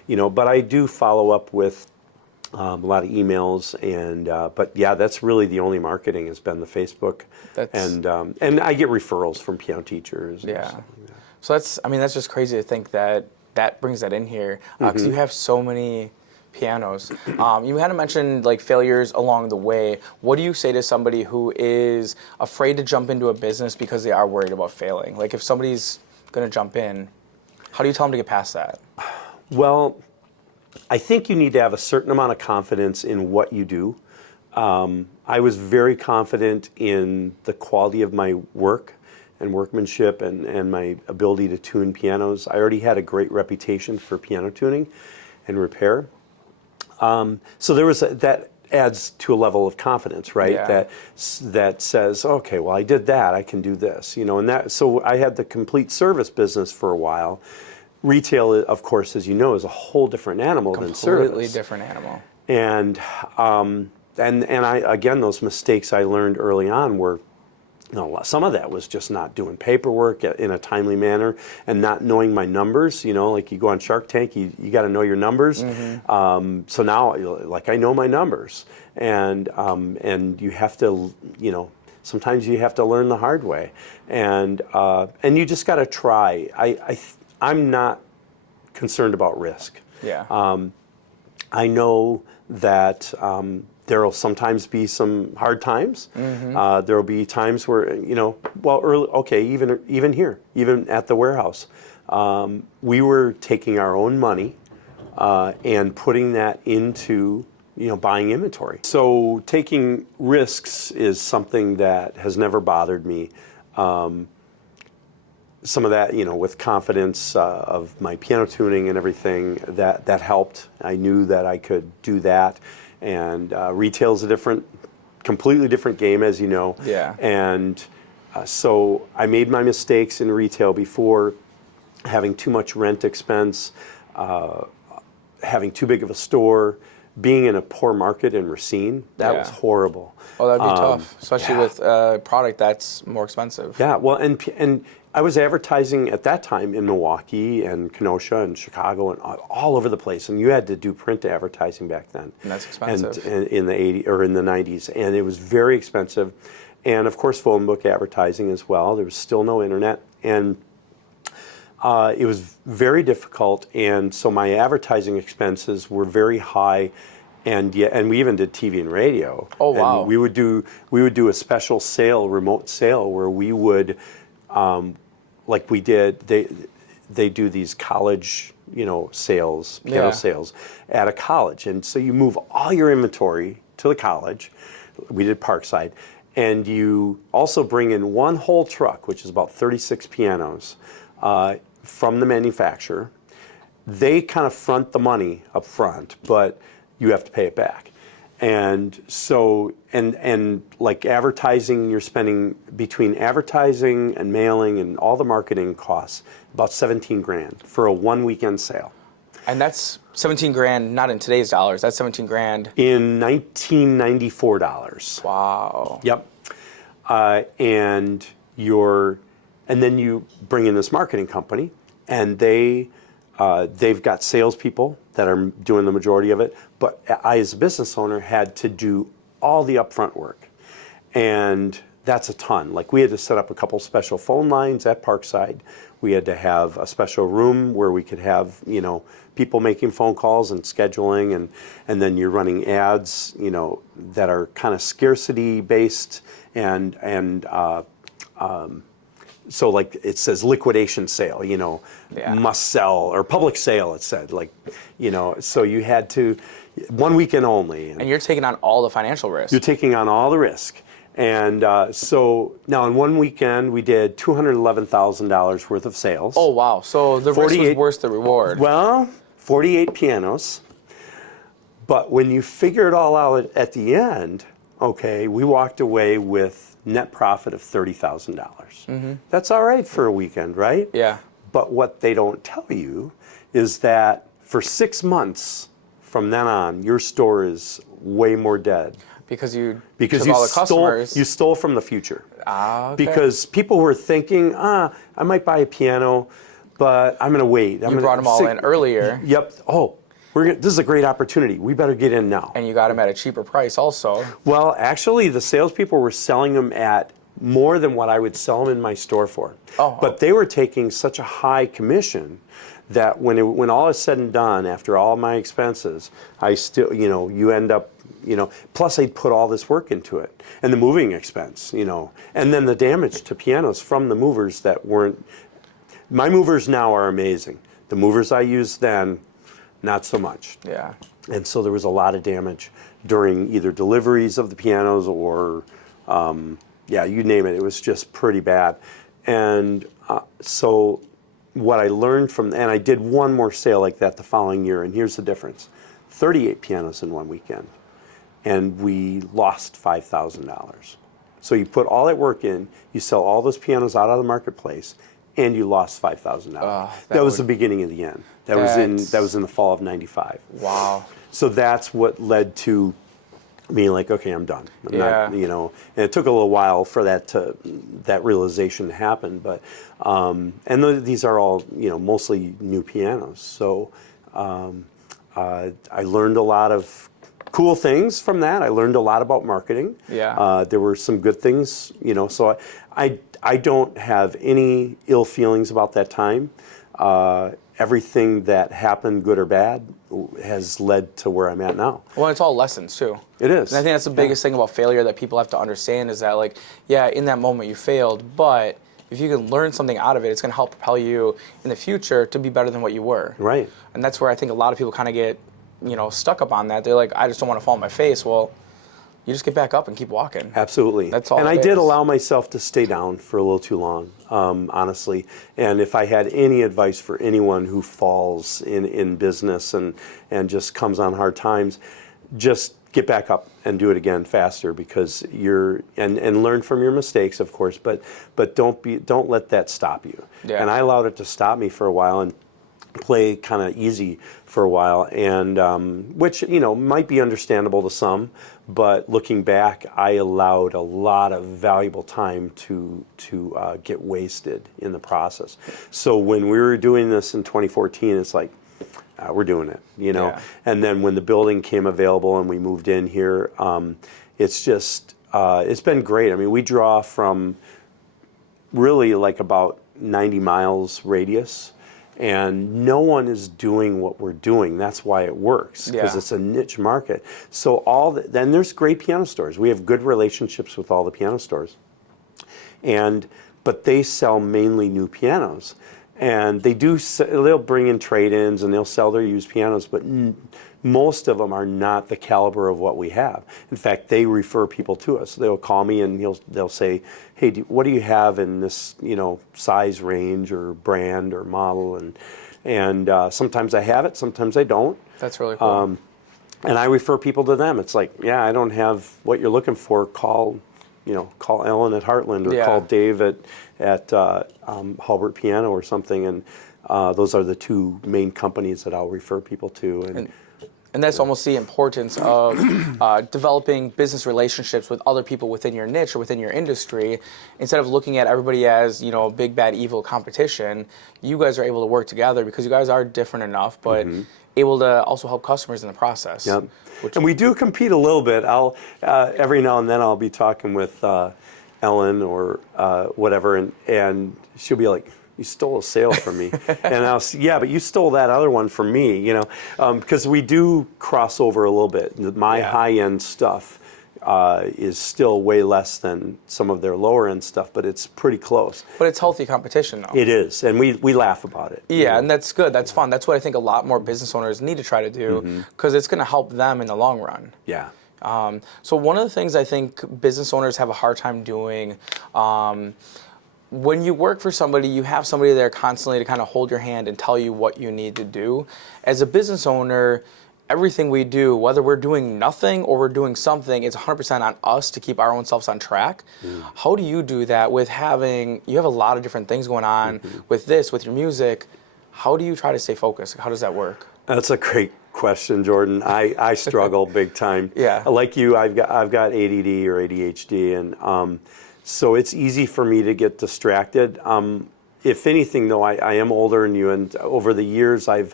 But I do follow up with a lot of emails, but yeah, that's really the only marketing has been the Facebook, and I get referrals from piano teachers. And stuff like that. So that's just crazy to think that brings that in here, because you have so many pianos. You had to mention like failures along the way. What do you say to somebody who is afraid to jump into a business because they are worried about failing? Like, if somebody's going to jump in, how do you tell them to get past that? Well, I think you need to have a certain amount of confidence in what you do. I was very confident in the quality of my work and workmanship and my ability to tune pianos. I already had a great reputation for piano tuning and repair. So that adds to a level of confidence, right? Yeah. That says, okay, well, I did that, I can do this, and so I had the complete service business for a while. Retail, of course, as you know, is a whole different animal than service. Completely different animal. And again, those mistakes I learned early on were, some of that was just not doing paperwork in a timely manner and not knowing my numbers. Like you go on Shark Tank, you got to know your numbers. So now, like, I know my numbers, and you have to, sometimes you have to learn the hard way, and you just got to try. I'm not concerned about risk. Yeah. I know that there will sometimes be some hard times. There will be times where, even here, even at the warehouse, we were taking our own money and putting that into buying inventory. So taking risks is something that has never bothered me. Some of that, with confidence of my piano tuning and everything, that helped. I knew that I could do that. And retail's a completely different game, as you know. Yeah. And so I made my mistakes in retail before, having too much rent expense, having too big of a store, being in a poor market in Racine. That was horrible. Oh, that'd be tough, especially with a product that's more expensive. Yeah, well, and I was advertising at that time in Milwaukee and Kenosha and Chicago and all over the place, and you had to do print advertising back then. And that's expensive. And in the 80s or in the 90s, and it was very expensive, and of course phone book advertising as well. There was still no internet, and it was very difficult, and so my advertising expenses were very high. And we even did TV and radio. Oh, wow. And we would do a special sale, remote sale, where we would, like we did. They do these college, sales, piano sales at a college, and so you move all your inventory to the college. We did Parkside, and you also bring in one whole truck, which is about 36 pianos, from the manufacturer. They kind of front the money up front, but you have to pay it back. And so, and like advertising, you're spending between advertising and mailing and all the marketing costs, about 17 grand for a one weekend sale. And that's 17 grand, not in today's dollars, that's 17 grand. In 1994 dollars. Wow. Yep. And then you bring in this marketing company, and they've got salespeople that are doing the majority of it, but I, as a business owner, had to do all the upfront work, and that's a ton. Like, we had to set up a couple special phone lines at Parkside. We had to have a special room where we could have, people making phone calls and scheduling, and then you're running ads, that are kind of scarcity based, and so like it says liquidation sale, must sell, or public sale, it said, so you had to, one weekend only. And you're taking on all the financial risk. You're taking on all the risk. And so now in one weekend, we did $211,000 worth of sales. Oh, wow. So the risk was worth the reward. Well, 48 pianos. But when you figure it all out at the end, okay, we walked away with net profit of $30,000. Mm-hmm. That's all right for a weekend, right? Yeah. But what they don't tell you is that for 6 months from then on, your store is way more dead. Because you Because took all the customers. you stole from the future. Ah, okay. Because people were thinking, I might buy a piano, but I'm going to wait. You brought them all in earlier. Yep. Oh, this is a great opportunity. We better get in now. And you got them at a cheaper price also. Well, actually, the salespeople were selling them at more than what I would sell them in my store for. But they were taking such a high commission that when all is said and done, after all my expenses, I still, you end up, plus I'd put all this work into it, and the moving expense, and then the damage to pianos from the movers that weren't. My movers now are amazing. The movers I used then, not so much. Yeah. And so there was a lot of damage during either deliveries of the pianos or, you name it. It was just pretty bad. And so what I learned and I did one more sale like that the following year, and here's the difference. 38 pianos in one weekend, and we lost $5,000. So you put all that work in, you sell all those pianos out of the marketplace, and you lost $5,000. That was the beginning of the end. That was in the fall of '95. Wow. So that's what led to me like, okay, I'm done. I'm not, and it took a little while for that realization to happen. But these are all mostly new pianos. So I learned a lot of cool things from that. I learned a lot about marketing. Yeah. There were some good things, So I don't have any ill feelings about that time. Everything that happened, good or bad, has led to where I'm at now. Well, it's all lessons too. It is. And I think that's the biggest thing about failure that people have to understand is that, in that moment you failed, but if you can learn something out of it, it's going to help propel you in the future to be better than what you were. Right. And that's where I think a lot of people kind of get stuck up on that. They're like, I just don't want to fall on my face. Well, you just get back up and keep walking. Absolutely. That's all. And it I did is. allow myself to stay down for a little too long, honestly. And if I had any advice for anyone who falls in business and just comes on hard times, just get back up and do it again faster, because and learn from your mistakes, of course, but don't let that stop you. Yeah. And I allowed it to stop me for a while and play kind of easy for a while, and which might be understandable to some, but looking back, I allowed a lot of valuable time to get wasted in the process. So when we were doing this in 2014, it's like, we're doing it, Yeah. And then when the building came available and we moved in here, it's just it's been great. I mean, we draw from really like about 90 miles radius. And no one is doing what we're doing. That's why it works, because Yeah. it's a niche market. So then there's great piano stores. We have good relationships with all the piano stores, but they sell mainly new pianos, and they'll bring in trade-ins and they'll sell their used pianos, but most of them are not the caliber of what we have. In fact, they refer people to us. They'll call me and they'll say, "Hey, what do you have in this size range or brand or model?" And sometimes I have it, sometimes I don't. That's really cool. And I refer people to them. It's like, yeah, I don't have what you're looking for. Call Ellen at Heartland, or Yeah. call Dave at Halbert Piano or something. And those are the two main companies that I'll refer people to. And that's almost the importance of developing business relationships with other people within your niche or within your industry. Instead of looking at everybody as, big, bad, evil competition, you guys are able to work together because you guys are different enough, but able to also help customers in the process. Yep. And we do compete a little bit. I'll every now and then I'll be talking with Ellen or whatever, and she'll be like, "You stole a sale from me," and I'll say, "Yeah, but you stole that other one from me," because we do cross over a little bit. My high-end stuff is still way less than some of their lower-end stuff, but it's pretty close. But it's healthy competition, though. It is, and we laugh about it. Yeah, and that's good. That's fun. That's what I think a lot more business owners need to try to do, because it's going to help them in the long run. Yeah. So one of the things I think business owners have a hard time doing, when you work for somebody, you have somebody there constantly to kind of hold your hand and tell you what you need to do. As a business owner, everything we do, whether we're doing nothing or we're doing something, it's 100% on us to keep our own selves on track. How do you do that with you have a lot of different things going on with this, with your music? How do you try to stay focused? How does that work? That's a great question, Jordan. I struggle big time. Yeah. Like you, I've got ADD or ADHD, and so it's easy for me to get distracted. If anything, though, I am older than you, and over the years, I've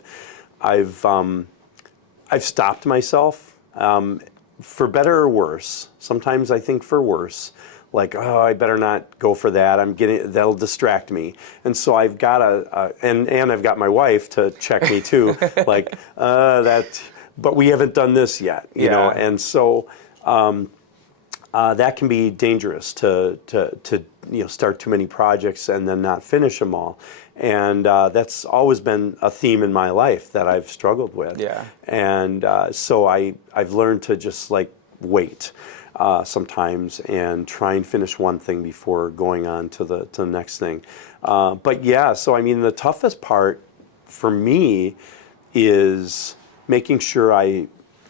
stopped myself, for better or worse. Sometimes I think for worse, like, oh, I better not go for that. That'll distract me. And so I've got and I've got my wife to check me too, like, but we haven't done this yet, you know? And so, that can be dangerous to start too many projects and then not finish them all. And that's always been a theme in my life that I've struggled with. Yeah. And so I've learned to just wait sometimes and try and finish one thing before going on to the next thing. But yeah, so I mean, the toughest part for me is making sure I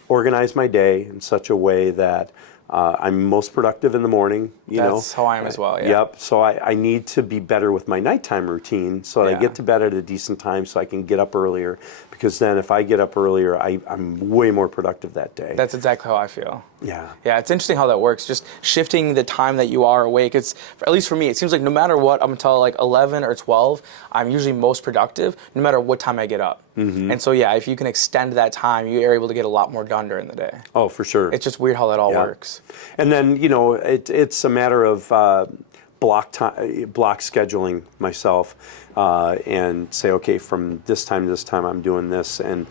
organize my day in such a way that I'm most productive in the morning. That's how I am as well, yeah. Yep. So I need to be better with my nighttime routine so that I get to bed at a decent time so I can get up earlier. Because then if I get up earlier, I'm way more productive that day. That's exactly how I feel. Yeah. Yeah, it's interesting how that works. Just shifting the time that you are awake. At least for me, it seems like no matter what, I'm until 11 or 12, I'm usually most productive no matter what time I get up. And so yeah, if you can extend that time, you are able to get a lot more done during the day. Oh, for sure. It's just weird how that all works. And then, it's a matter of block scheduling myself and say, okay, from this time to this time I'm doing this, and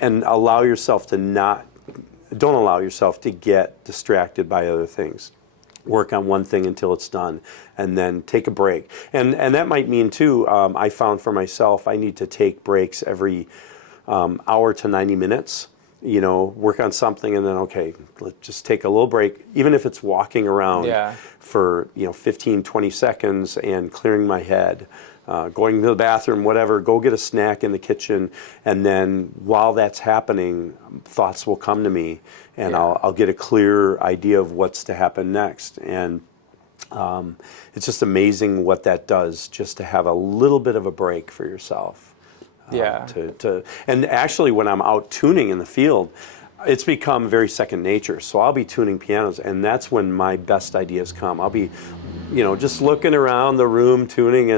allow yourself to don't allow yourself to get distracted by other things. Work on one thing until it's done, and then take a break. And that might mean too, I found for myself, I need to take breaks every hour to 90 minutes. Work on something and then, okay, let's just take a little break, even if it's walking around for, 15, 20 seconds and clearing my head, going to the bathroom, whatever, go get a snack in the kitchen. And then while that's happening, thoughts will come to me and I'll get a clear idea of what's to happen next. And it's just amazing what that does, just to have a little bit of a break for yourself. And actually, when I'm out tuning in the field, it's become very second nature. So I'll be tuning pianos, and that's when my best ideas come. I'll be, just looking around the room tuning,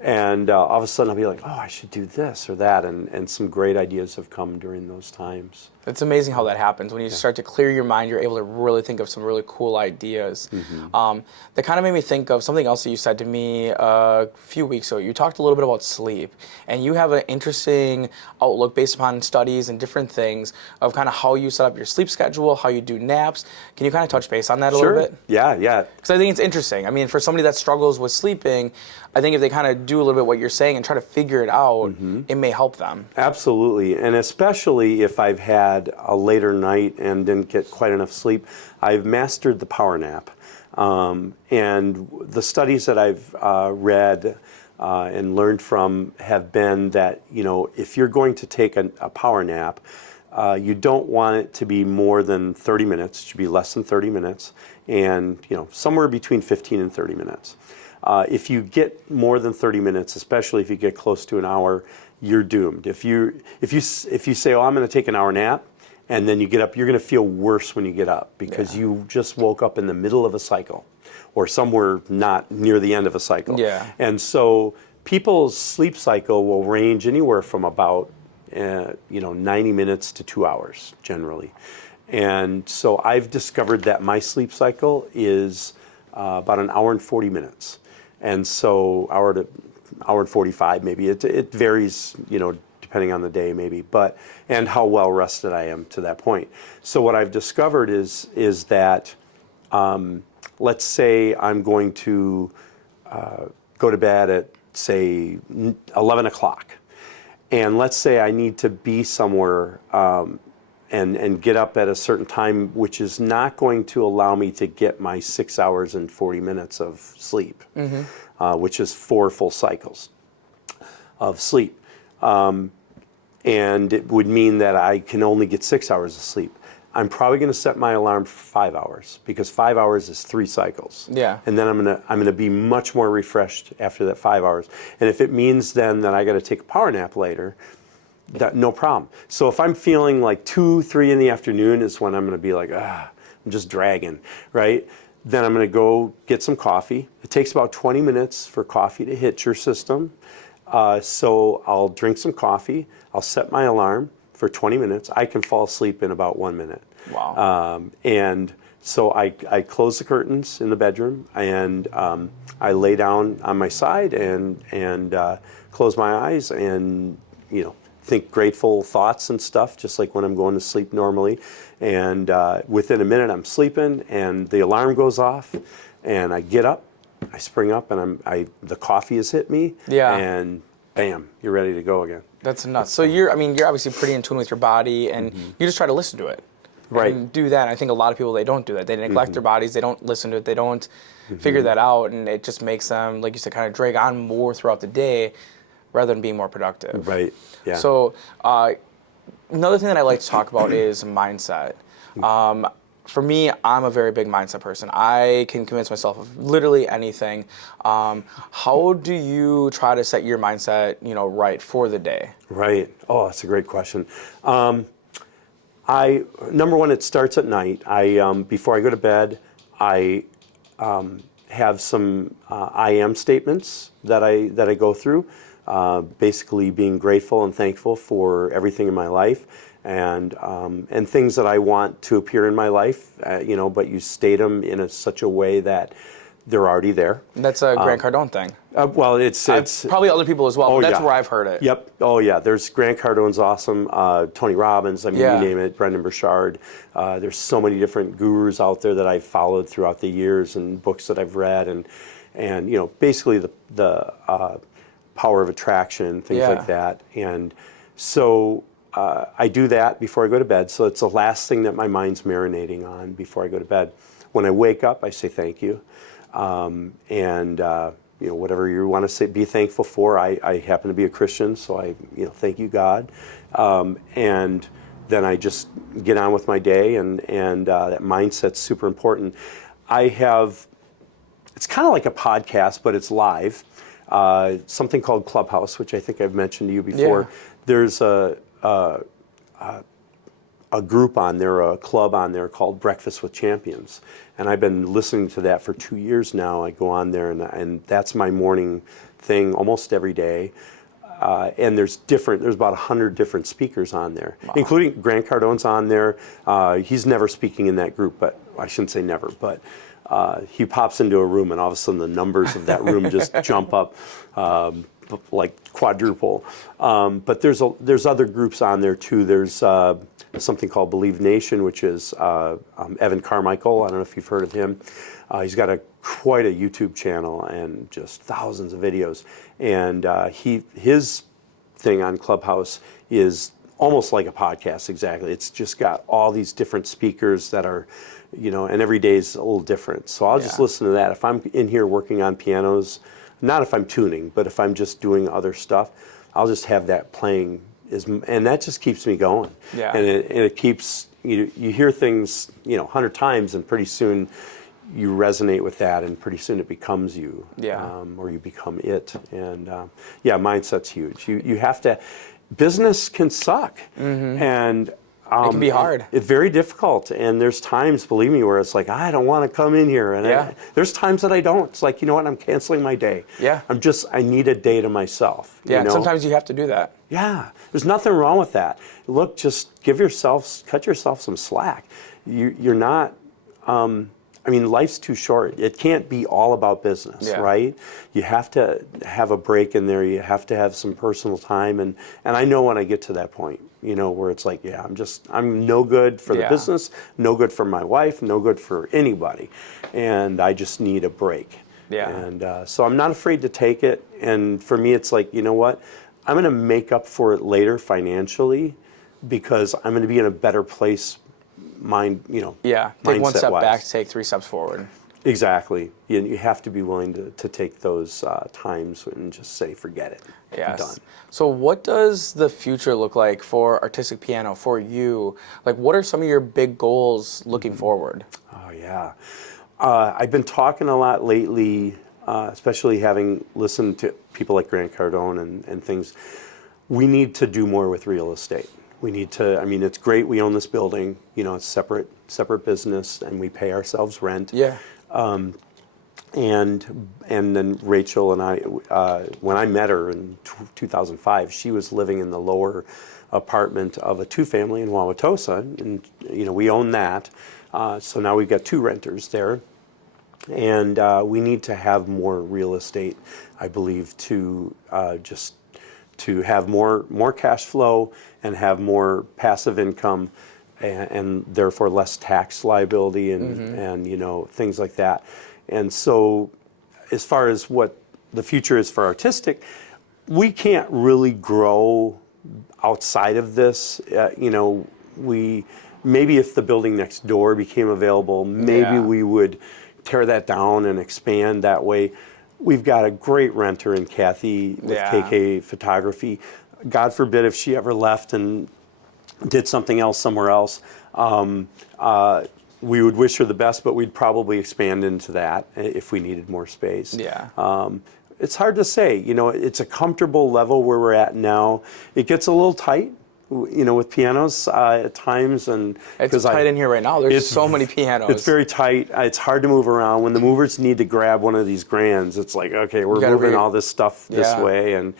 and all of a sudden I'll be like, oh, I should do this or that, and some great ideas have come during those times. It's amazing how that happens. When you start to clear your mind, you're able to really think of some really cool ideas. That kind of made me think of something else that you said to me a few weeks ago. You talked a little bit about sleep, and you have an interesting outlook based upon studies and different things of kind of how you set up your sleep schedule, how you do naps. Can you kind of touch base on that a little bit? Yeah. Because I think it's interesting. I mean, for somebody that struggles with sleeping, I think if they kind of do a little bit what you're saying and try to figure it out, it may help them. Absolutely, and especially if I've had a later night and didn't get quite enough sleep, I've mastered the power nap. And the studies that I've read and learned from have been that, if you're going to take a power nap, you don't want it to be more than 30 minutes. It should be less than 30 minutes, and somewhere between 15 and 30 minutes. If you get more than 30 minutes, especially if you get close to an hour, you're doomed. If you say, oh, I'm going to take an hour nap, and then you get up, you're going to feel worse when you get up because you just woke up in the middle of a cycle or somewhere not near the end of a cycle. And so people's sleep cycle will range anywhere from about 90 minutes to 2 hours generally. And so I've discovered that my sleep cycle is about an hour and 40 minutes. And so hour and 45 maybe. It varies, depending on the day maybe, and how well rested I am to that point. So what I've discovered is that, let's say I'm going to go to bed at, say, 11 o'clock. And let's say I need to be somewhere and get up at a certain time, which is not going to allow me to get my 6 hours and 40 minutes of sleep, which is 4 full cycles of sleep. And it would mean that I can only get 6 hours of sleep. I'm probably going to set my alarm for 5 hours because 5 hours is 3 cycles. And then I'm gonna be much more refreshed after that 5 hours. And if it means then that I got to take a power nap later, no problem. So if I'm feeling like 2, 3 in the afternoon is when I'm going to be like, I'm just dragging, right? Then I'm going to go get some coffee. It takes about 20 minutes for coffee to hit your system. So I'll drink some coffee. I'll set my alarm for 20 minutes. I can fall asleep in about 1 minute. Wow. And so I close the curtains in the bedroom and I lay down on my side and close my eyes and, think grateful thoughts and stuff, just like when I'm going to sleep normally. And within a minute, I'm sleeping, and the alarm goes off, and I get up, I spring up, and the coffee has hit me, and bam, you're ready to go again. That's nuts. So you're obviously pretty in tune with your body, and you just try to listen to it. Right. And do that. And I think a lot of people, they don't do that. They neglect their bodies. They don't listen to it. They don't figure that out, and it just makes them, like you said, kind of drag on more throughout the day, rather than being more productive. Right, yeah. So another thing that I like to talk about is mindset. For me, I'm a very big mindset person. I can convince myself of literally anything. How do you try to set your mindset, right for the day? Right. Oh, that's a great question. Number one, it starts at night. Before I go to bed, I have some I am statements that I go through. Basically being grateful and thankful for everything in my life and things that I want to appear in my life, but you state them in such a way that they're already there. That's a Grant Cardone thing. Well, it's probably other people as well, but that's where I've heard it. Yep. Oh, yeah. There's Grant Cardone's awesome. Tony Robbins. I mean, you name it. Brendan Burchard. There's so many different gurus out there that I've followed throughout the years and books that I've read and basically the power of attraction, things like that. And so I do that before I go to bed. So it's the last thing that my mind's marinating on before I go to bed. When I wake up, I say thank you. Whatever you want to say, be thankful for. I happen to be a Christian, so thank you, God. And then I just get on with my day, and that mindset's super important. It's kind of like a podcast, but it's live. Something called Clubhouse, which I think I've mentioned to you before. Yeah. There's a group on there, a club on there called Breakfast with Champions. And I've been listening to that for 2 years now. I go on there, and that's my morning thing almost every day. And there's about 100 different speakers on there, wow, including Grant Cardone's on there. He's never speaking in that group, but I shouldn't say never, but he pops into a room, and all of a sudden the numbers of that room just jump up like quadruple. But there's other groups on there too. There's something called Believe Nation, which is Evan Carmichael. I don't know if you've heard of him. He's got quite a YouTube channel and just thousands of videos. And his thing on Clubhouse is almost like a podcast, exactly. It's just got all these different speakers that are, and every day is a little different. So I'll just listen to that. If I'm in here working on pianos, not if I'm tuning, but if I'm just doing other stuff, I'll just have that playing, and that just keeps me going. Yeah. And it keeps, you hear things, 100 times, and pretty soon you resonate with that, and pretty soon it becomes you, or you become it. And mindset's huge. You have to. Business can suck, and it can be hard. It's very difficult, and there's times, believe me, where it's like, I don't want to come in here, and there's times that I don't. It's like, you know what, I'm canceling my day. Yeah. I need a day to myself. Yeah, sometimes you have to do that. Yeah, there's nothing wrong with that. Look, just cut yourself some slack. You're not. Life's too short. It can't be all about business, right? You have to have a break in there. You have to have some personal time. And I know when I get to that point, where it's like, I'm no good for the business, no good for my wife, no good for anybody. And I just need a break. Yeah. And so I'm not afraid to take it. And for me, it's like, you know what? I'm going to make up for it later financially, because I'm going to be in a better place. Take one step back, take 3 steps forward. Exactly. You have to be willing to take those times and just say, forget it. Yes. Done. So what does the future look like for Artistic Piano, for you? Like, what are some of your big goals looking forward? Oh, yeah. I've been talking a lot lately, especially having listened to people like Grant Cardone and things. We need to do more with real estate. We need to, it's great we own this building, it's separate business, and we pay ourselves rent. Yeah. And then Rachel and I, when I met her in 2005, she was living in the lower apartment of a 2-family in Wauwatosa, and we own that. So now we've got 2 renters there, and we need to have more real estate, I believe, to have more cash flow and have more passive income, and therefore less tax liability and things like that. And so as far as what the future is for Artistic, we can't really grow outside of this. Maybe if the building next door became available, maybe we would tear that down and expand that way. We've got a great renter in Kathy with KK Photography. God forbid if she ever left and did something else somewhere else. We would wish her the best, but we'd probably expand into that if we needed more space. Yeah. It's hard to say. It's a comfortable level where we're at now. It gets a little tight, with pianos at times, and it's tight in here right now. There's so many pianos. It's very tight. It's hard to move around. When the movers need to grab one of these grands, it's like, okay, we're moving all this stuff this way, and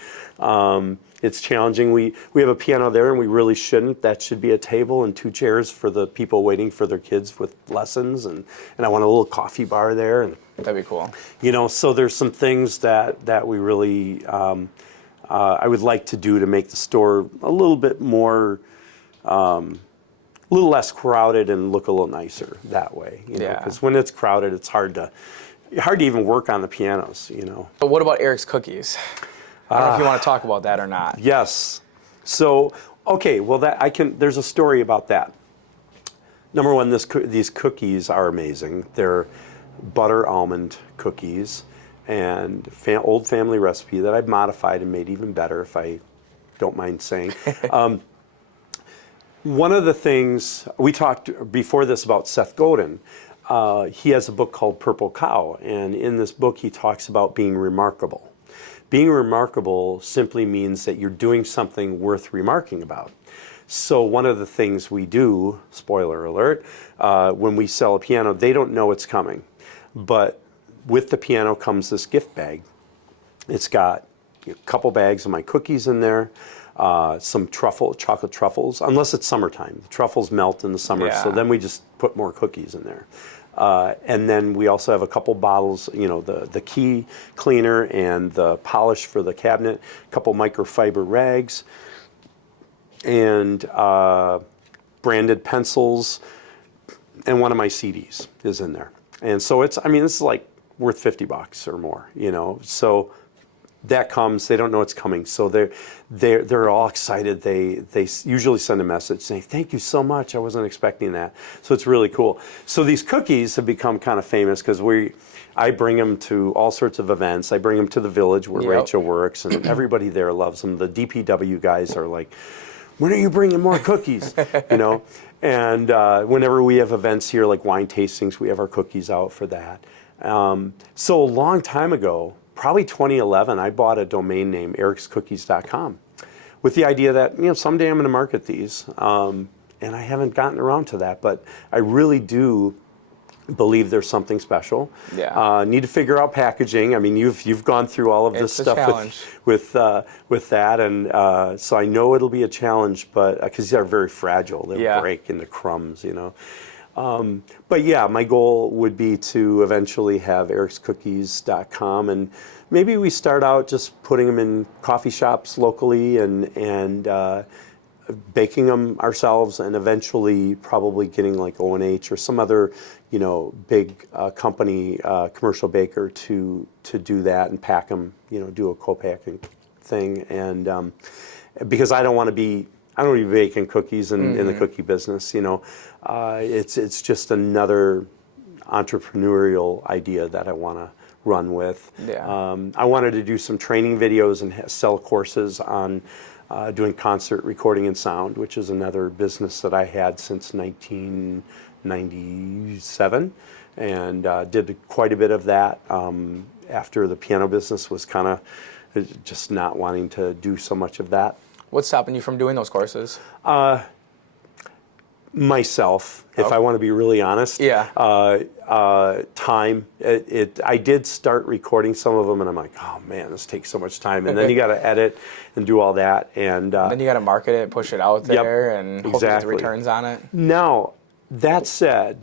it's challenging. We have a piano there, and we really shouldn't. That should be a table and 2 chairs for the people waiting for their kids with lessons, and I want a little coffee bar there. And that'd be cool. So there's some things that we really. I would like to do to make the store a little bit more, a little less crowded and look a little nicer that way. Because when it's crowded, it's hard to even work on the pianos. But what about Eric's Cookies? I don't know if you want to talk about that or not. Yes. So Okay, well, there's a story about that. Number one, these cookies are amazing. They're butter almond cookies, and old family recipe that I've modified and made even better, if I don't mind saying. One of the things we talked before this about Seth Godin. He has a book called Purple Cow, and in this book he talks about being remarkable. Being remarkable simply means that you're doing something worth remarking about. So one of the things we do, spoiler alert, when we sell a piano, they don't know it's coming. But with the piano comes this gift bag. It's got a couple bags of my cookies in there, some chocolate truffles, unless it's summertime. The truffles melt in the summer, so then we just put more cookies in there. And then we also have a couple bottles, the key cleaner and the polish for the cabinet, a couple microfiber rags, and branded pencils, and one of my CDs is in there. And so this is like worth $50 or more, So that comes, they don't know it's coming, so they're all excited. They usually send a message saying, "Thank you so much. I wasn't expecting that." So it's really cool. So these cookies have become kind of famous because I bring them to all sorts of events. I bring them to the village where Rachel works, and everybody there loves them. The DPW guys are like, "When are you bringing more cookies?" And whenever we have events here, like wine tastings, we have our cookies out for that. So a long time ago, probably 2011, I bought a domain name, ericscookies.com, with the idea that someday I'm going to market these. And I haven't gotten around to that, but I really do believe there's something special. Yeah. Need to figure out packaging. I mean, you've gone through all of this stuff with that, and so I know it'll be a challenge, but because these are very fragile, they'll break into crumbs, But yeah, my goal would be to eventually have ericscookies.com, and maybe we start out just putting them in coffee shops locally and baking them ourselves, and eventually probably getting like O&H or some other big company, commercial baker to do that and pack them, do a co-packing thing, and because I don't want to be baking cookies in the cookie business. It's just another entrepreneurial idea that I want to run with. Yeah. I wanted to do some training videos and sell courses on doing concert recording and sound, which is another business that I had since 1997, and did quite a bit of that after the piano business was kind of just not wanting to do so much of that. What's stopping you from doing those courses? Myself, if I want to be really honest. Yeah. Time. I did start recording some of them, and I'm like, oh man, this takes so much time. And then you got to edit and do all that, and then you got to market it, push it out there, and hope you get the returns on it. Now, that said,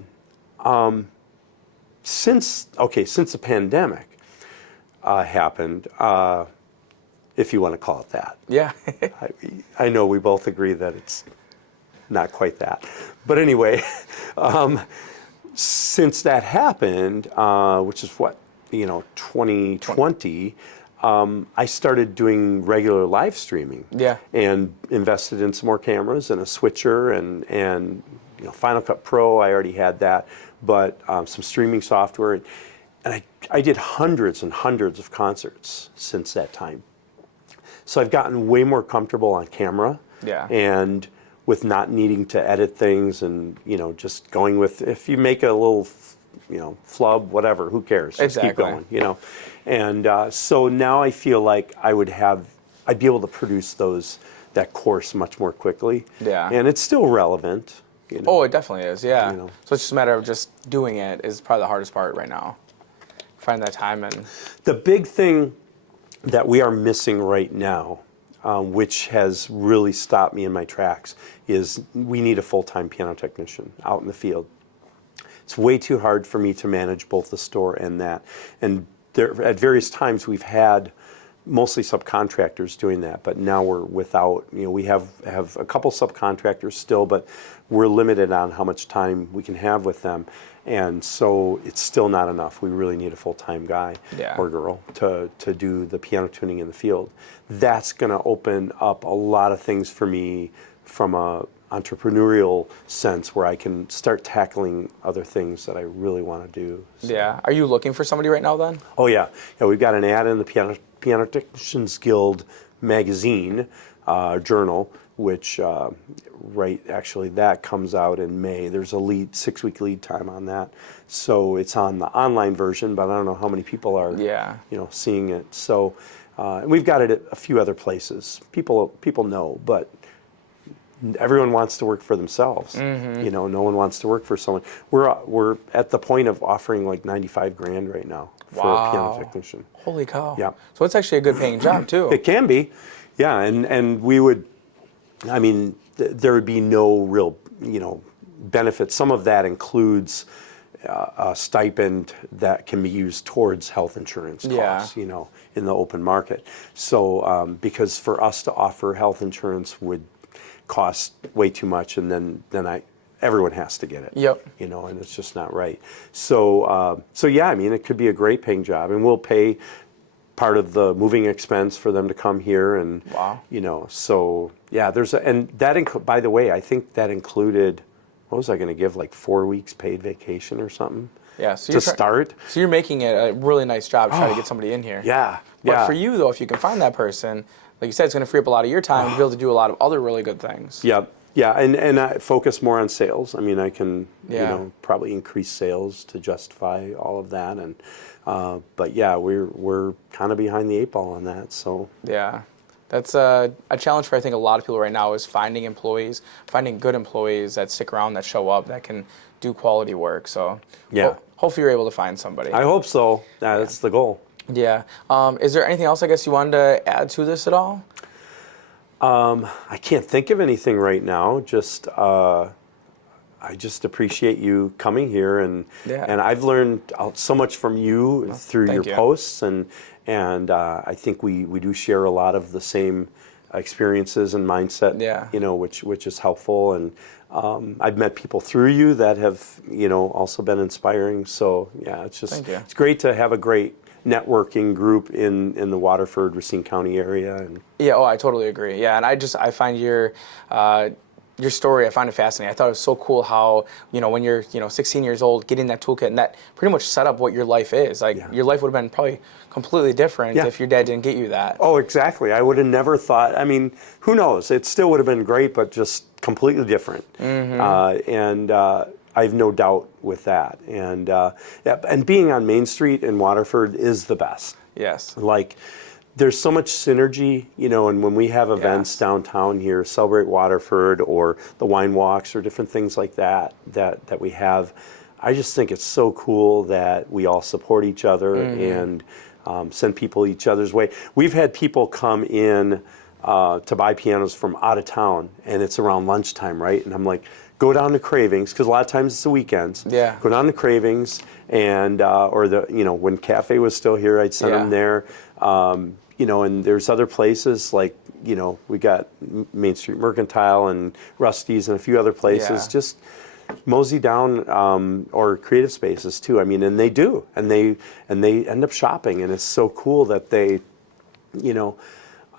since the pandemic happened, if you want to call it that. Yeah. I know we both agree that it's not quite that. But anyway, since that happened, which is 2020, I started doing regular live streaming. Yeah. And invested in some more cameras and a switcher and Final Cut Pro, I already had that, but some streaming software. And I did hundreds and hundreds of concerts since that time. So I've gotten way more comfortable on camera, and with not needing to edit things, and just going with, if you make a little, flub, whatever, who cares? Just keep going, And so now I feel like I'd be able to produce that course much more quickly. Yeah. And it's still relevant. Oh, it definitely is. Yeah. So it's just a matter of just doing it is probably the hardest part right now. Find that time and. The big thing that we are missing right now, which has really stopped me in my tracks, is we need a full-time piano technician out in the field. It's way too hard for me to manage both the store and that. And at various times we've had mostly subcontractors doing that, but now we're without, we have a couple subcontractors still, but we're limited on how much time we can have with them. And so it's still not enough. We really need a full-time guy or girl to do the piano tuning in the field. That's going to open up a lot of things for me from a entrepreneurial sense where I can start tackling other things that I really want to do. So. Yeah. Are you looking for somebody right now then? Oh yeah, we've got an ad in the Piano Technicians Guild magazine journal, which actually that comes out in May. There's a 6-week lead time on that, so it's on the online version, but I don't know how many people are seeing it. So and we've got it at a few other places. People know, but everyone wants to work for themselves. Mm-hmm. No one wants to work for someone. We're at the point of offering like $95,000 right now for a piano technician. Holy cow! Yeah. So it's actually a good paying job too. It can be, yeah, and we would. I mean, there would be no real benefit. Some of that includes a stipend that can be used towards health insurance costs. In the open market. So because for us to offer health insurance would cost way too much, and then everyone has to get it. Yep. And it's just not right. So yeah, I mean, it could be a great paying job, and we'll pay part of the moving expense for them to come here, and so yeah, by the way, I think that included, what was I going to give, like 4 weeks paid vacation or something? Yeah, so start. So you're making it a really nice job to try to get somebody in here. Yeah. But for you though, if you can find that person, like you said, it's going to free up a lot of your time to be able to do a lot of other really good things. Yep. Yeah, and I focus more on sales. I mean, I can probably increase sales to justify all of that, and but yeah, we're kind of behind the 8 ball on that. So yeah, that's a challenge for I think a lot of people right now is finding good employees that stick around, that show up, that can do quality work. So yeah, hopefully you're able to find somebody. I hope so. That's the goal. Yeah. Is there anything else I guess you wanted to add to this at all? I can't think of anything right now. Just I just appreciate you coming here, and I've learned so much from you through your posts, and I think we do share a lot of the same experiences and mindset. Which is helpful, and I've met people through you that have also been inspiring. So yeah, it's great to have a great networking group in the Waterford, Racine County area. And I totally agree. Yeah, and I find your story, I find it fascinating. I thought it was so cool how, when you're, 16 years old, getting that toolkit, and that pretty much set up what your life is. Like, your life would have been probably completely different if your dad didn't get you that. Oh, exactly. I would have never thought, I mean, who knows? It still would have been great, but just completely different. Mm-hmm. I have no doubt with that. And being on Main Street in Waterford is the best. Yes. Like, there's so much synergy, and when we have events downtown here, Celebrate Waterford or the wine walks or different things like that we have, I just think it's so cool that we all support each other and send people each other's way. We've had people come in to buy pianos from out of town, and it's around lunchtime, right? And I'm like, go down to Kravings, because a lot of times it's the weekends. Yeah. Go down to Kravings, and or when Cafe was still here, I'd send them there. And there's other places like we got Main Street Mercantile and Rusty's and a few other places. Just mosey down, or Creative Spaces too. I mean, and they do, and they end up shopping, and it's so cool that they,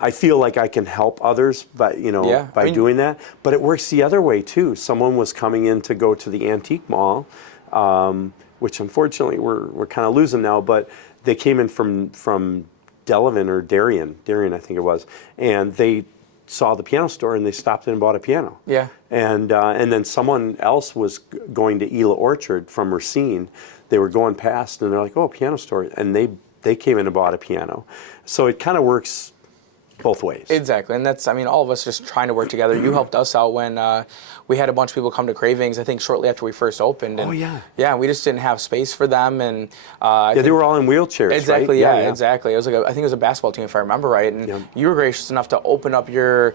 I feel like I can help others by doing that. But it works the other way too. Someone was coming in to go to the antique mall, which unfortunately we're kind of losing now. But they came in from Delavan or Darien, I think it was, and they saw the piano store and they stopped in and bought a piano. Yeah. And then someone else was going to Ela Orchard from Racine. They were going past and they're like, oh, piano store, and they came in and bought a piano. So it kind of works both ways. Exactly, and that's, all of us just trying to work together. You helped us out when we had a bunch of people come to Kravings, I think shortly after we first opened. And yeah, we just didn't have space for them, and they were all in wheelchairs. Exactly, right? Exactly. It was like I think it was a basketball team, if I remember right. And you were gracious enough to open up your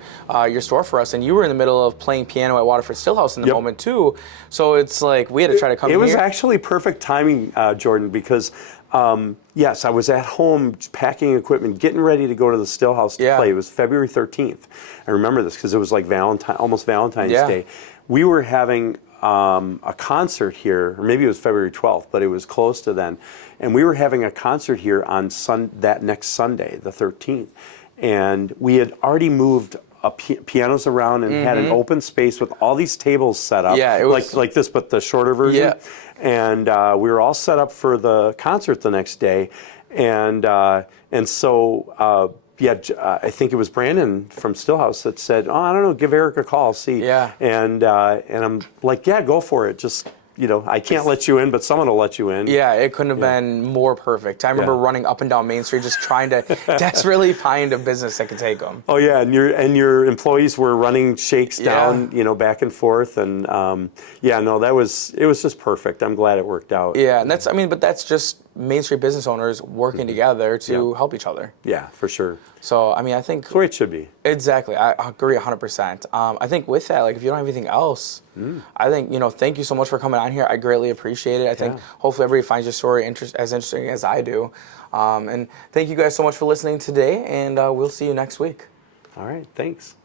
store for us, and you were in the middle of playing piano at Waterford Stillhouse in the moment too. So it's like we had to try to come. It was actually perfect timing, Jordan, because. Yes, I was at home packing equipment, getting ready to go to the Stillhouse to play. It was February 13th. I remember this because it was like almost Valentine's Day. We were having a concert here, or maybe it was February 12th, but it was close to then. And we were having a concert here on that next Sunday, the 13th. And we had already moved pianos around and had an open space with all these tables set up. Yeah, it was like this, but the shorter version. Yeah. And we were all set up for the concert the next day, and so. I think it was Brandon from Stillhouse that said, "Oh, I don't know, give Eric a call, see." Yeah. And I'm like, "Yeah, go for it. Just, I can't let you in, but someone will let you in." Yeah, it couldn't have been more perfect. I remember running up and down Main Street just trying to desperately find a business that could take them. Oh yeah, and your employees were running shakes down, back and forth, and it was just perfect. I'm glad it worked out. Yeah, and that's just Main Street business owners working together to help each other. Yeah, for sure. So, I think That's the way it should be. Exactly. I agree 100%. I think with that, if you don't have anything else, I think, thank you so much for coming on here. I greatly appreciate it. I think hopefully everybody finds your story as interesting as I do. And thank you guys so much for listening today, and we'll see you next week. All right, thanks.